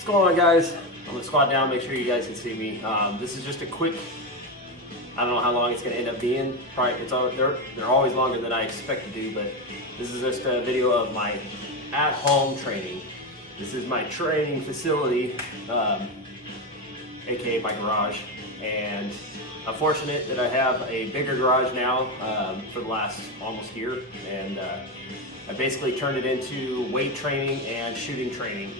What's going on, guys? I'm gonna squat down, make sure you guys can see me. This is just a quick, I don't know how long it's gonna end up being. Probably, they're always longer than I expect to do, but this is just a video of my at-home training. This is my training facility, aka my garage, and I'm fortunate that I have a bigger garage now for the last almost year, and I basically turned it into weight training and shooting training.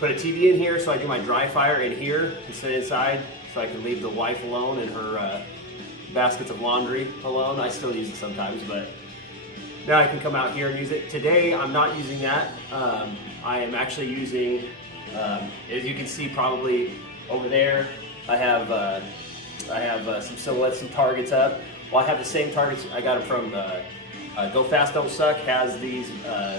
Put a TV in here so I do my Dryfire in here and sit inside so I can leave the wife alone and her baskets of laundry alone. I still use it sometimes, but now I can come out here and use it. Today I'm not using that. I am actually using, as you can see probably over there, I have some silhouettes, some targets up. Well, I have the same targets. I got them from Go Fast Don't Suck. Has these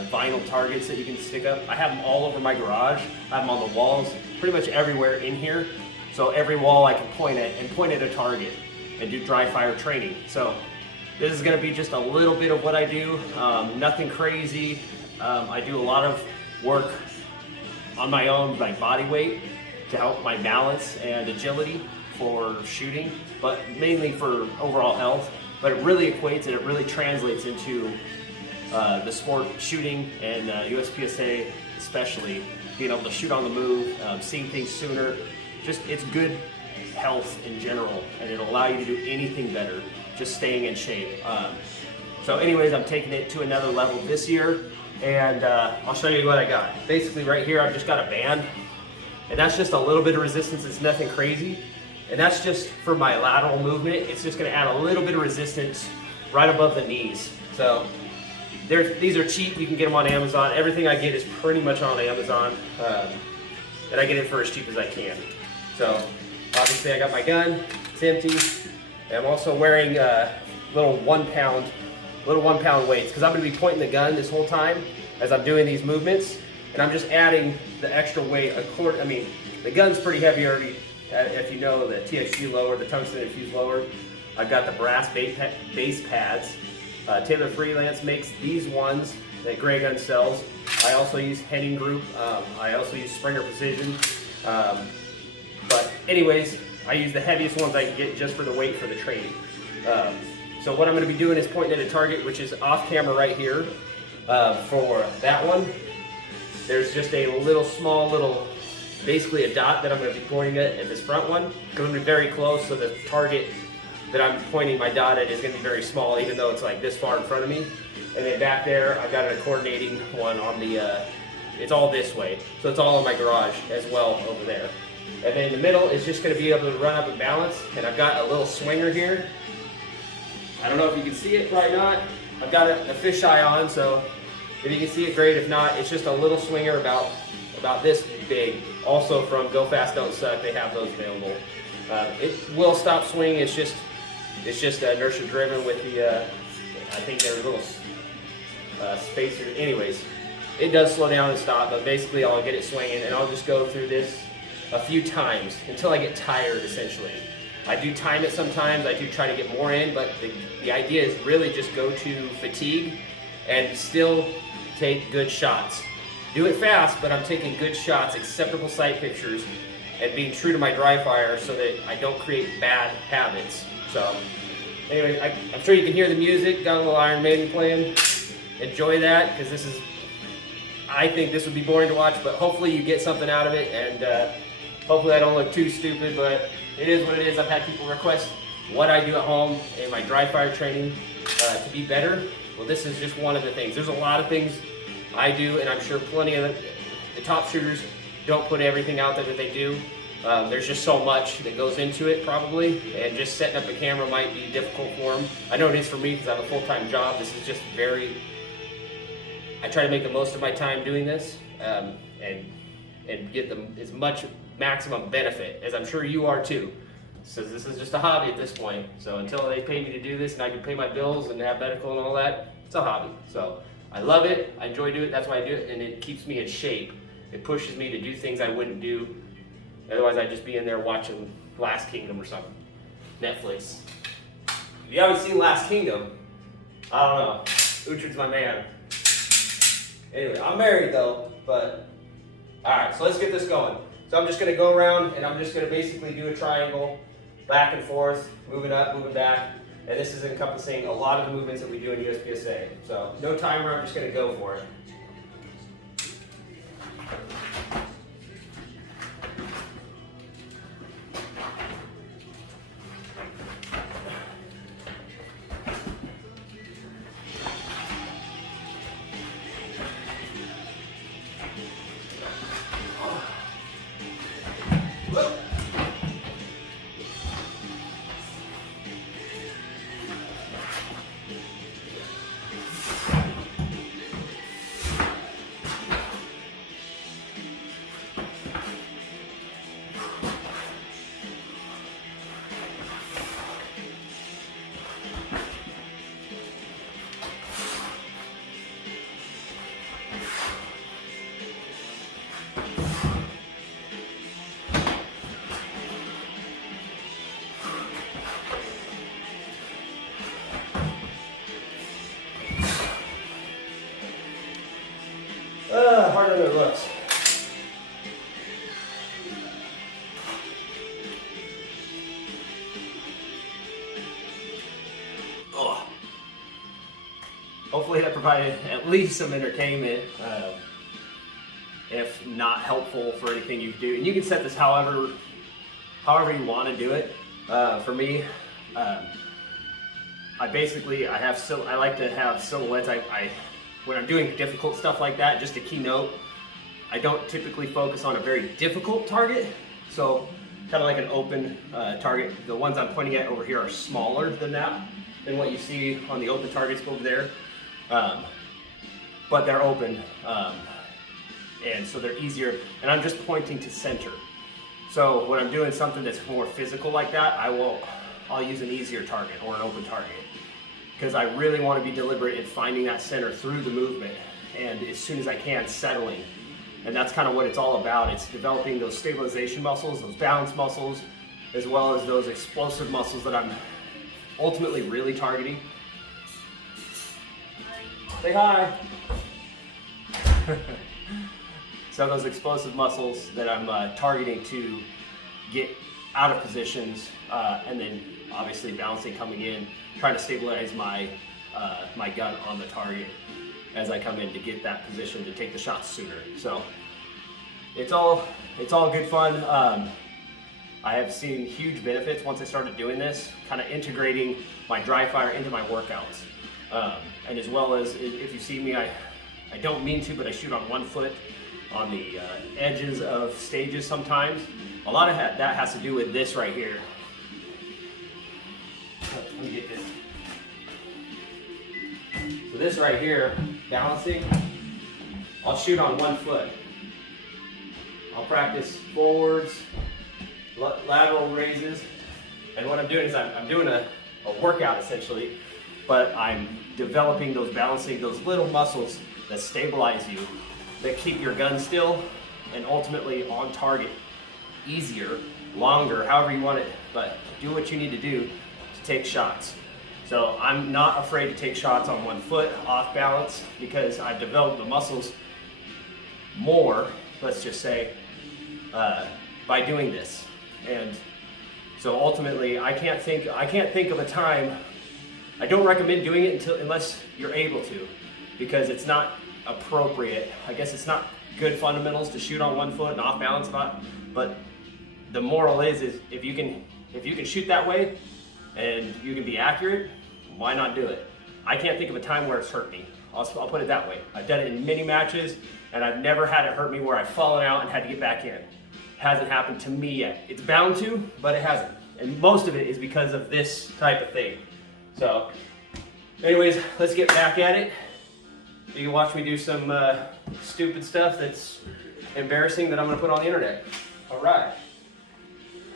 vinyl targets that you can stick up. I have them all over my garage. I have them on the walls, pretty much everywhere in here. So every wall I can point at and point at a target and do dry fire training. So this is going to be just a little bit of what I do. Nothing crazy. I do a lot of work on my own, like body weight, to help my balance and agility for shooting, but mainly for overall health. But it really equates and it really translates into the sport shooting and USPSA especially, being able to shoot on the move, seeing things sooner. Just, it's good health in general, and it'll allow you to do anything better, just staying in shape. So anyways, I'm taking it to another level this year, and I'll show you what I got. Basically right here, I've just got a band, and that's just a little bit of resistance. It's nothing crazy. And that's just for my lateral movement. It's just gonna add a little bit of resistance right above the knees. So these are cheap, you can get them on Amazon. Everything I get is pretty much on Amazon. And I get it for as cheap as I can. So obviously I got my gun, it's empty. And I'm also wearing little one pound weights, because I'm gonna be pointing the gun this whole time as I'm doing these movements. And I'm just adding the extra weight. I mean, the gun's pretty heavy already. If you know, the THG lower, the tungsten infused lower. I've got the brass base pads. Taylor Freelance makes these ones that GrayGuns sells. I also use Henning Group. I also use Springer Precision. But anyways, I use the heaviest ones I can get just for the weight for the training. So what I'm going to be doing is pointing at a target, which is off camera right here. For that one, there's just a small basically a dot that I'm going to be pointing at this front one. It's going to be very close, so the target that I'm pointing my dot at is going to be very small, even though it's like this far in front of me. And then back there, I've got a coordinating one on the, it's all this way. So it's all in my garage as well over there. And then in the middle is just going to be able to run up and balance. And I've got a little swinger here. I don't know if you can see it, probably not. I've got a fisheye on, so if you can see it, great. If not, it's just a little swinger about this big. Also from Go Fast Don't Suck, they have those available. It will stop swinging. It's just inertia driven with the, I think they're little spacers. Anyways, it does slow down and stop, but basically I'll get it swinging, and I'll just go through this a few times until I get tired, essentially. I do time it sometimes. I do try to get more in, but the idea is really just go to fatigue and still take good shots. Do it fast, but I'm taking good shots, acceptable sight pictures, and being true to my dry fire so that I don't create bad habits. So anyway, I'm sure you can hear the music. Got a little Iron Maiden playing. Enjoy that, because I think this would be boring to watch, but hopefully you get something out of it, and hopefully I don't look too stupid, but it is what it is. I've had people request what I do at home in my dry fire training to be better. Well, this is just one of the things. There's a lot of things I do, and I'm sure plenty of the top shooters don't put everything out there that they do. There's just so much that goes into it, probably, and just setting up a camera might be difficult for them. I know it is for me, because I have a full-time job. This is just I try to make the most of my time doing this, and get them as much maximum benefit, as I'm sure you are too. So this is just a hobby at this point. So until they pay me to do this and I can pay my bills and have medical and all that, it's a hobby. So I love it, I enjoy doing it, that's why I do it, and it keeps me in shape. It pushes me to do things I wouldn't do. Otherwise I'd just be in there watching Last Kingdom or something. Netflix. If you haven't seen Last Kingdom, I don't know. Uhtred's my man. Anyway, I'm married though, but All right, so let's get this going. So I'm just gonna go around and I'm just gonna basically do a triangle, back and forth, moving up, moving back. And this is encompassing a lot of the movements that we do in USPSA. So no timer, I'm just gonna go for it. Harder than it looks. Oh. Hopefully that provided at least some entertainment, if not helpful for anything you do. And you can set this however you want to do it. For me, I like to have silhouettes. When I'm doing difficult stuff like that, just a keynote, I don't typically focus on a very difficult target. So kind of like an open target. The ones I'm pointing at over here are smaller than what you see on the open targets over there. But they're open, and so they're easier. And I'm just pointing to center. So when I'm doing something that's more physical like that, I'll use an easier target or an open target, because I really want to be deliberate in finding that center through the movement, and as soon as I can, settling. And that's kind of what it's all about. It's developing those stabilization muscles, those balance muscles, as well as those explosive muscles that I'm ultimately really targeting. Say hi. So those explosive muscles that I'm targeting to get out of positions, and then obviously balancing coming in, trying to stabilize my gun on the target as I come in to get that position to take the shots sooner. So it's all good fun. I have seen huge benefits once I started doing this, kind of integrating my Dryfire into my workouts. And as well as, if you see me, I don't mean to, but I shoot on one foot on the edges of stages sometimes. A lot of that has to do with this right here. Let me get this. So this right here, balancing, I'll shoot on one foot. I'll practice forwards, lateral raises, and what I'm doing is I'm doing a workout essentially, but I'm developing those little muscles that stabilize you, that keep your gun still and ultimately on target easier, longer, however you want it, but do what you need to do to take shots. So I'm not afraid to take shots on one foot, off balance, because I've developed the muscles more, let's just say, by doing this. And so ultimately, I can't think of a time. I don't recommend doing it unless you're able to, because it's not appropriate. I guess it's not good fundamentals to shoot on one foot and off balance about. But the moral is if you can shoot that way and you can be accurate, why not do it? I can't think of a time where it's hurt me. I'll put it that way. I've done it in many matches, and I've never had it hurt me where I've fallen out and had to get back in. It hasn't happened to me yet. It's bound to, but it hasn't. And most of it is because of this type of thing. So, anyways, let's get back at it. You can watch me do some stupid stuff that's embarrassing that I'm gonna put on the internet. All right.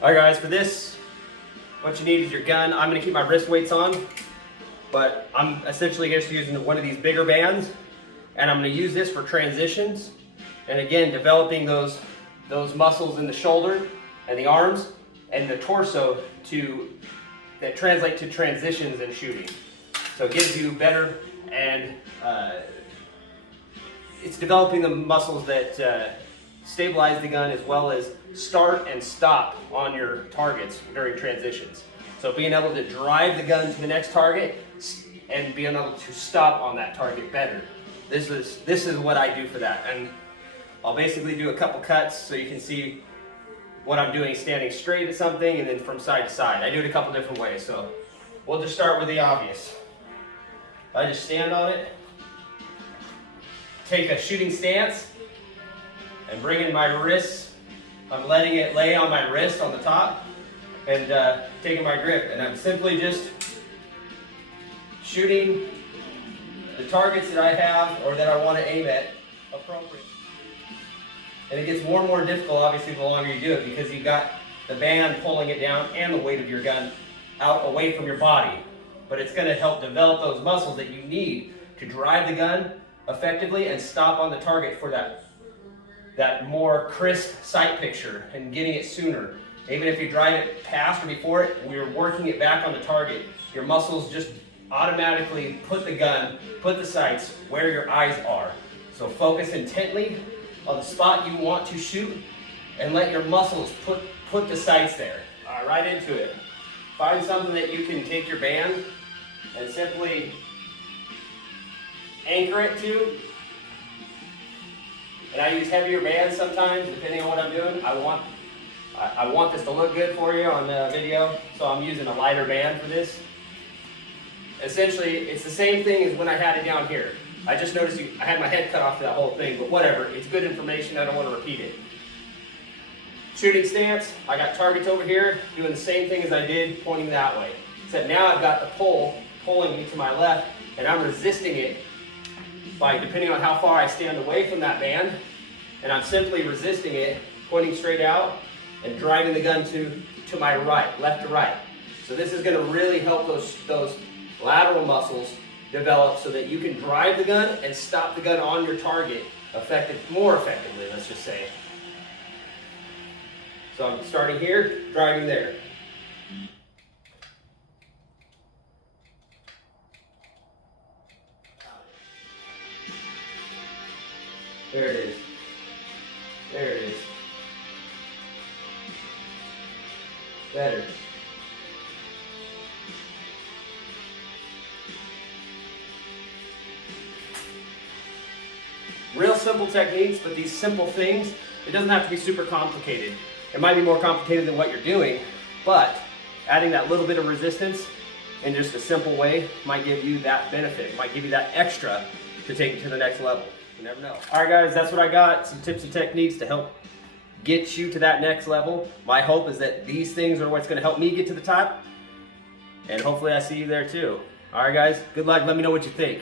All right, guys, for this, what you need is your gun. I'm gonna keep my wrist weights on, but I'm essentially just using one of these bigger bands, and I'm gonna use this for transitions. And again, developing those muscles in the shoulder and the arms and the torso that translate to transitions in shooting. So it gives you better, and it's developing the muscles that stabilize the gun as well as start and stop on your targets during transitions. So being able to drive the gun to the next target and being able to stop on that target better. This is what I do for that. And I'll basically do a couple cuts so you can see what I'm doing standing straight at something and then from side to side. I do it a couple different ways. So we'll just start with the obvious. I just stand on it, take a shooting stance, and bring in my wrists. I'm letting it lay on my wrist on the top and taking my grip. And I'm simply just shooting the targets that I have or that I want to aim at appropriately. And it gets more and more difficult, obviously, the longer you do it because you've got the band pulling it down and the weight of your gun out away from your body. But it's going to help develop those muscles that you need to drive the gun effectively and stop on the target for that more crisp sight picture and getting it sooner. Even if you drive it past or before it, we're working it back on the target. Your muscles just automatically put the sights where your eyes are. So focus intently on the spot you want to shoot and let your muscles put the sights there. All right, right into it. Find something that you can take your band and simply anchor it to. And I use heavier bands sometimes, depending on what I'm doing. I want this to look good for you on the video, so I'm using a lighter band for this. Essentially, it's the same thing as when I had it down here. I just noticed I had my head cut off for that whole thing, but whatever. It's good information. I don't want to repeat it. Shooting stance. I got targets over here, doing the same thing as I did, pointing that way. Except now I've got the pole pulling me to my left, and I'm resisting it by, depending on how far I stand away from that band, and I'm simply resisting it, pointing straight out, and driving the gun to my right, left to right. So this is going to really help those lateral muscles develop so that you can drive the gun and stop the gun on your target more effectively, let's just say. So I'm starting here, driving there. There it is. There it is. Better. Real simple techniques, but these simple things, it doesn't have to be super complicated. It might be more complicated than what you're doing, but adding that little bit of resistance in just a simple way might give you that benefit, might give you that extra to take it to the next level. You never know. All right, guys, that's what I got. Some tips and techniques to help get you to that next level. My hope is that these things are what's going to help me get to the top, and hopefully I see you there too. All right, guys, good luck. Let me know what you think.